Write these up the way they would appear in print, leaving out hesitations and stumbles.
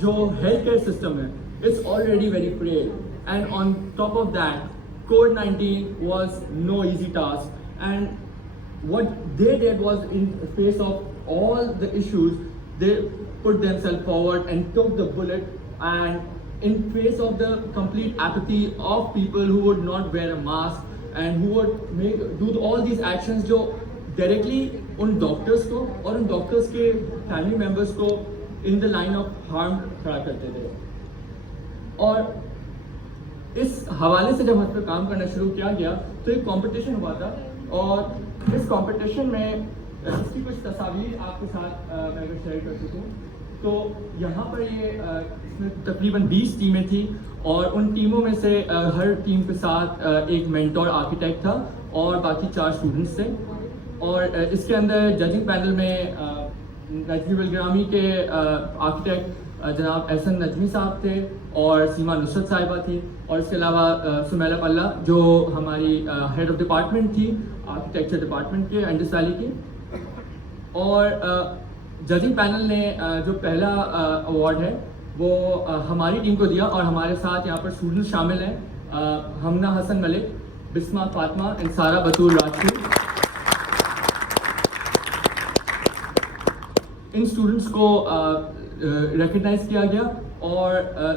जो health care system है it's already very frail, and on top of that COVID-19 was no easy task, and what they did was, in face of all the issues, they put themselves forward and took the bullet, and in face of the complete apathy of people who would not wear a mask and who would do all these actions जो directly उन doctors को और उन doctors के family members को in the line of harm खड़ा करते थे. और इस हवाले से जब हम पे काम करना शुरू किया गया तो एक कंपटीशन हुआ था, और इस कंपटीशन में इसकी कुछ तस्वीर आपके साथ मैं अगर शेयर कर सकूँ तो यहाँ पर ये इसमें तकरीबन 20 टीमें थी, और उन टीमों में से हर टीम के साथ एक मेंटोर आर्किटेक्ट था और बाकी 4 स्टूडेंट्स थे. और इसके अंदर जजिंग पैनल में नजमी बिलग्रामी के आर्किटेक्ट जनाब एहसन नजमी साहब थे और सीमा नुसरत साहिबा थी, और इसके अलावा सुमेला पल्ला जो हमारी हेड ऑफ डिपार्टमेंट थी आर्किटेक्चर डिपार्टमेंट के इंडस वैली की. और जजिंग पैनल ने जो पहला अवार्ड है वो हमारी टीम को दिया, और हमारे साथ यहाँ पर स्टूडेंट्स शामिल हैं हमना हसन मलिक, बिस्मा फातिमा एंड सारा बतूल राजपूत. इन स्टूडेंट्स को रिकग्नाइज किया गया, और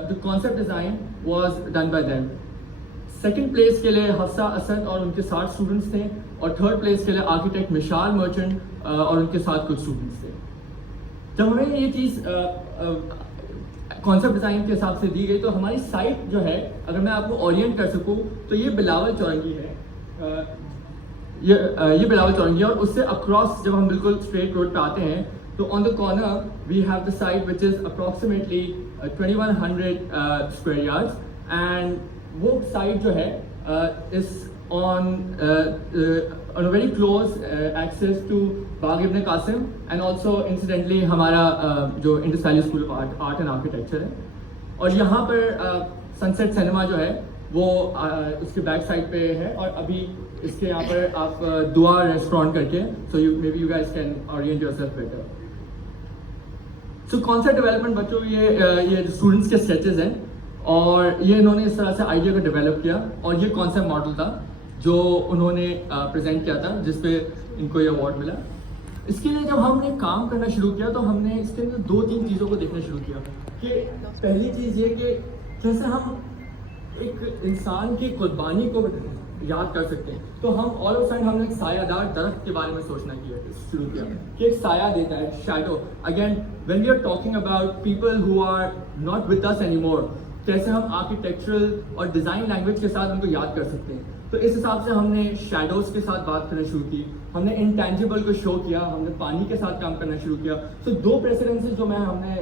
the concept design was done by them. Second place के लिए हफ्सा असद और उनके 60 स्टूडेंट्स थे, और थर्ड प्लेस के लिए आर्किटेक्ट मिशाल मर्चेंट और उनके साथ कुछ स्टूडेंट्स थे. जब हमें ये चीज़ कॉन्सेप्ट डिज़ाइन के हिसाब से दी गई तो हमारी साइट जो है, अगर मैं आपको ओरिएंट कर सकूँ तो ये बिलावल चौरंगी है, ये बिलावल चौरंगी है, और उससे अक्रॉस जब हम बिल्कुल स्ट्रेट रोड पे आते हैं तो on the corner we have the site which is approximately 2100 square yards, and वो साइट जो है इस on a very close access to Bagh ibn Qasim, and also incidentally हमारा जो Indus valley school of art and architecture है. और यहाँ पर सनसेट सिनेमा जो है वो उसके बैक साइड पे है, और अभी इसके यहाँ पर आप दुआ रेस्टोरेंट करके, so maybe you guys can orient yourself better. So concept development बच्चों ये स्टूडेंट्स के स्केचेस हैं, और ये इन्होंने इस तरह से आइडिया को डेवलप किया, और ये कॉन्सेप्ट मॉडल था जो उन्होंने प्रेजेंट किया था जिस पे इनको ये अवार्ड मिला. इसके लिए जब हमने काम करना शुरू किया तो हमने इसके अंदर 2-3 चीज़ों को देखना शुरू किया कि पहली चीज़ ये कि जैसे हम एक इंसान की कुर्बानी को याद कर सकते हैं, तो हम ऑल ऑफ सडन हमने एक सायादार दरख्त के बारे में सोचना शुरू किया कि एक साया देता है, shadow. Again when we are talking about people who are not with us anymore, कैसे हम आर्किटेक्चरल और डिज़ाइन लैंग्वेज के साथ उनको याद कर सकते हैं. तो इस हिसाब से हमने शैडोज़ के साथ बात करना शुरू की, हमने इंटेंजिबल को शो किया, हमने पानी के साथ काम करना शुरू किया. तो 2 प्रेसिडेंसेस जो हमने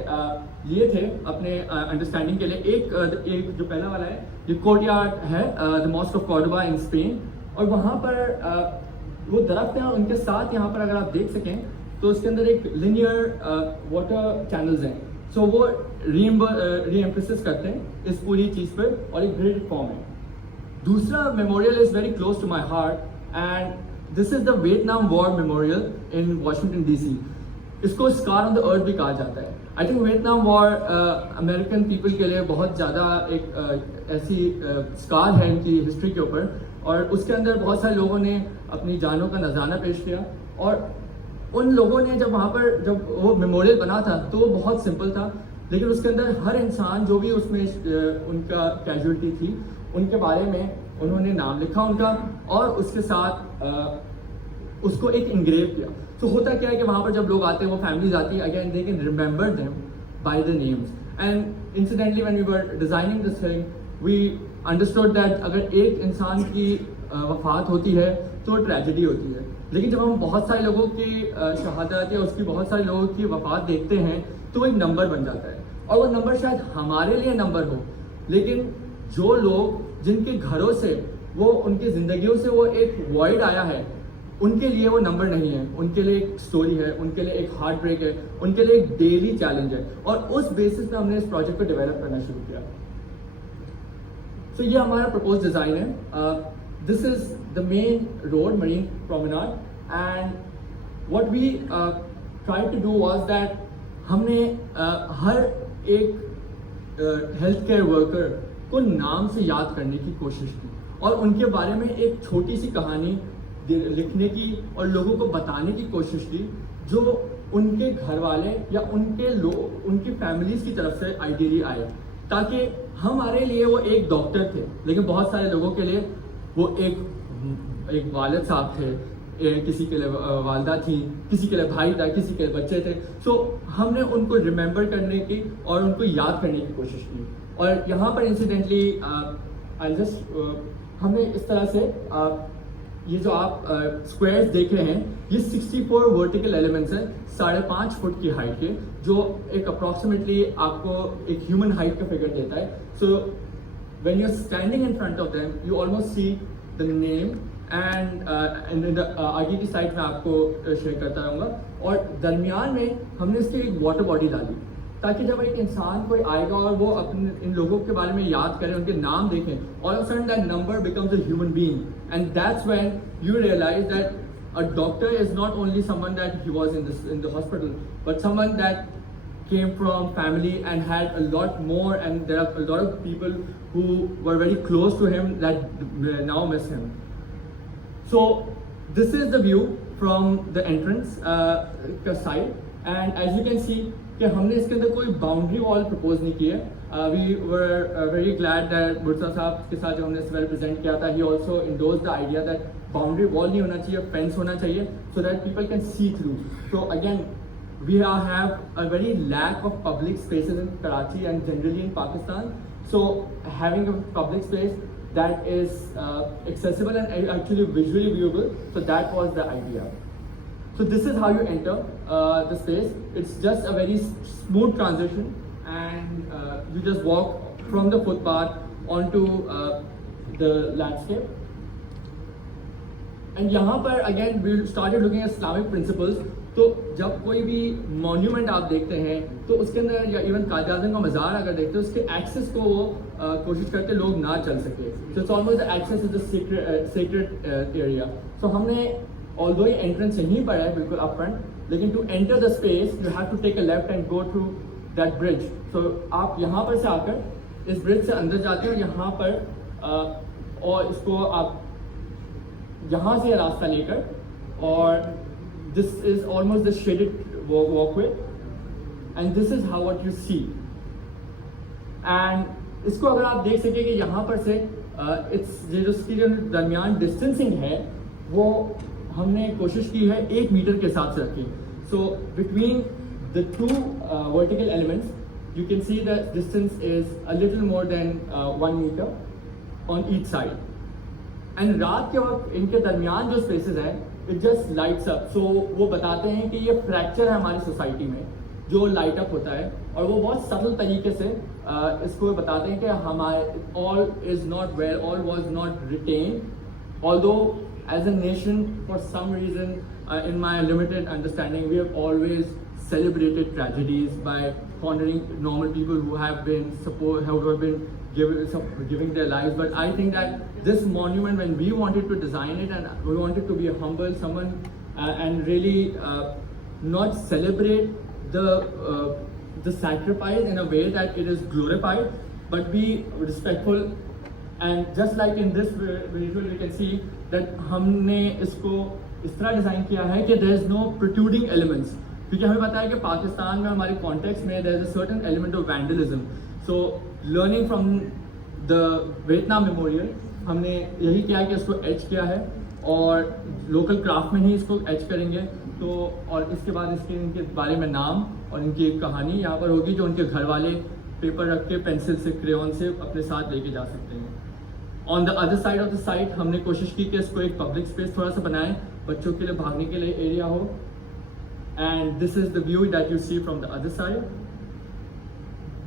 लिए थे अपने अंडरस्टैंडिंग के लिए, एक जो पहला वाला है ये कोर्टयार्ड है the mosque of Cordoba in Spain, और वहाँ पर वो दरख्त हैं, और उनके साथ यहाँ पर अगर आप देख सकें तो उसके अंदर एक लिनियर वाटर चैनल्स हैं. सो वो री-एम्फेसिस करते हैं इस पूरी चीज़ पर, और एक ग्रिड फॉर्म है. दूसरा memorial is very close to my heart, and this is the Vietnam war memorial in Washington DC. इसको स्कार ऑन द अर्थ भी कहा जाता है. I think Vietnam war American people के लिए बहुत ज़्यादा एक ऐसी स्कार है इनकी हिस्ट्री के ऊपर, और उसके अंदर बहुत सारे लोगों ने अपनी जानों का नजराना पेश किया. और उन लोगों ने जब वहाँ पर जब वो मेमोरियल बना था तो वो बहुत सिंपल था, लेकिन उसके अंदर हर इंसान जो भी उसमें उनका कैजुअलिटी थी उनके बारे में उन्होंने नाम लिखा उनका, और उसके साथ उसको एक इंग्रेव किया. तो होता क्या है कि वहाँ पर जब लोग आते हैं, वो फैमिलीज आती है, again they can remember them by the names. And incidentally when we were designing this thing we understood that अगर एक इंसान की वफात होती है तो ट्रेजेडी होती है, लेकिन जब हम बहुत सारे लोगों की शहादत या उसकी बहुत सारे लोगों की वफात देखते हैं तो वो एक नंबर बन जाता है. और वो नंबर शायद हमारे लिए नंबर हो, लेकिन जो लोग जिनके घरों से वो उनकी ज़िंदगियों से वो एक वॉइड आया है, उनके लिए वो नंबर नहीं है, उनके लिए एक स्टोरी है, उनके लिए एक हार्ट ब्रेक है, उनके लिए एक डेली चैलेंज है. और उस बेसिस पे हमने इस प्रोजेक्ट को डेवलप करना शुरू किया. तो ये हमारा प्रपोज डिज़ाइन है. This is the main road, marine promenade, and what we try to do was that हमने हर एक हेल्थ केयर वर्कर को नाम से याद करने की कोशिश की और उनके बारे में एक छोटी सी कहानी लिखने की और लोगों को बताने की कोशिश की जो उनके घर वाले या उनकी फैमिलीज की तरफ से आइडियली आए, ताकि हमारे लिए वो एक डॉक्टर थे लेकिन बहुत सारे लोगों के लिए वो एक वालिद साहब थे, किसी के लिए वालदा थी, किसी के लिए भाई था, किसी के लिए बच्चे थे। सो हमने उनको रिमेंबर करने की और उनको याद करने की कोशिश की। और यहाँ पर इंसिडेंटली हमने इस तरह से ये जो आप स्क्वायर्स देख रहे हैं ये 64 वर्टिकल एलिमेंट्स हैं 5.5 फुट की हाइट के, जो एक अप्रॉक्सीमेटली आपको एक ह्यूमन हाइट का फिगर देता है। So when you are standing in front of them you almost see the name and आगे की साइड में आपको शेयर करता रहूँगा। और दरमियान में हमने इसकी एक वाटर बॉडी डाली ताकि जब एक इंसान कोई आएगा और वो अपने इन लोगों के बारे में याद करें, उनके नाम देखें, all of sudden that number becomes a human being and that's when you realize that a doctor is not only someone that he was in the hospital, but someone that came from family and had a lot more, and there are a lot of people who were very close to him that now miss him. So this is the view from the entrance side, and as you can see कि हमने इसके अंदर कोई boundary wall propose नहीं की है। We were very glad that Murtaza साहब के साथ जो हमने इस बार प्रेजेंट किया था, he also endorse the idea that boundary wall नहीं होना चाहिए, फेंस होना चाहिए so that people can see through. So again we have a very lack of public spaces in Karachi and generally in Pakistan. So having a public space that is accessible and actually visually viewable, so that was the idea. So this is how you enter the space. It's just a very smooth transition, and you just walk from the footpath onto the landscape. And यहाँ पर again we started looking at Islamic principles. तो जब कोई भी monument आप देखते हैं तो उसके अंदर या इवन कायद आज़म का मज़ार अगर देखते हैं उसके एक्सेस को वो कोशिश करते लोग ना चल सके। So it's almost the access is the secret area. So हमने ऑल्दो ये एंट्रेंस यहीं पर है बिल्कुल अप फ्रंट, लेकिन to enter the space you have to take a left and go through that bridge. So आप यहाँ पर से आकर इस ब्रिज से अंदर जाते हैं और यहाँ पर और इसको आप यहाँ से रास्ता लेकर, और this is almost the shaded walkway, and this is how what you see. And इसको अगर आप देख सके कि यहाँ पर से इट्स जो इसकी जो दरमियान डिस्टेंसिंग है वो हमने कोशिश की है 1 मीटर के हिसाब से रखी। So between the two vertical elements you can see the distance is a little more than 1 meter on each side. And रात के वक्त इनके दरमियान जो स्पेसेस हैं it just lights up. So वो बताते हैं कि ये फ्रैक्चर है हमारी सोसाइटी में जो लाइट अप होता है, और वो बहुत सरल तरीके से इसको बताते हैं कि हमारे all is not well, all was not written, although as a nation for some reason in my limited understanding we have always celebrated tragedies by honoring normal people who have been giving their lives. But I think that this monument, when we wanted to design it and we wanted to be a humble someone and really not celebrate the sacrifice in a way that it is glorified, but be respectful. And just like in this visual you can see that हमने इसको इस तरह design किया है कि there is no protruding elements, क्योंकि हमें पता है कि पाकिस्तान में हमारे कॉन्टेक्स्ट में there is a certain element of vandalism. So learning from the Vietnam memorial हमने यही किया कि इसको एच किया है और लोकल क्राफ्टमैन ही इसको एच करेंगे। तो और इसके बाद इनके बारे में नाम और इनकी एक कहानी यहाँ पर होगी जो उनके घर वाले पेपर रख के पेंसिल से क्रेयॉन से अपने साथ लेके जा सकते हैं। On the other side of the site हमने कोशिश की कि इसको एक पब्लिक स्पेस थोड़ा सा बनाएं, बच्चों के लिए भागने के लिए एरिया हो। And this is the view that you see from the other side.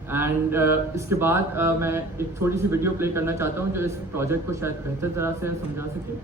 And इसके बाद मैं एक छोटी सी वीडियो प्ले करना चाहता हूँ जो इस प्रोजेक्ट को शायद बेहतर तरह से समझा सके।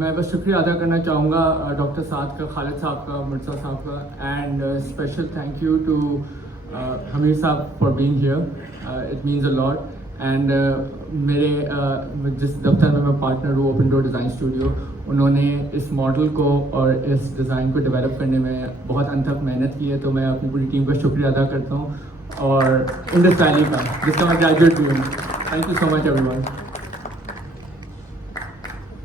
میں بس شکریہ ادا کرنا چاہوں گا ڈاکٹر سعد کا, خالد صاحب کا, مرزا صاحب کا, and special thank you to Hamid صاحب for being here, it means a lot. And میرے جس دفتر میں میں پارٹنر ہوں, اوپن ڈور ڈیزائن اسٹوڈیو, انہوں نے اس ماڈل کو اور اس ڈیزائن کو ڈیولپ کرنے میں بہت انتھک محنت کی ہے, تو میں اپنی پوری ٹیم کا شکریہ ادا کرتا ہوں, اور انڈس ویلی کا جس کا میں گریجویٹ بھی ہوں. Thank you so much every one.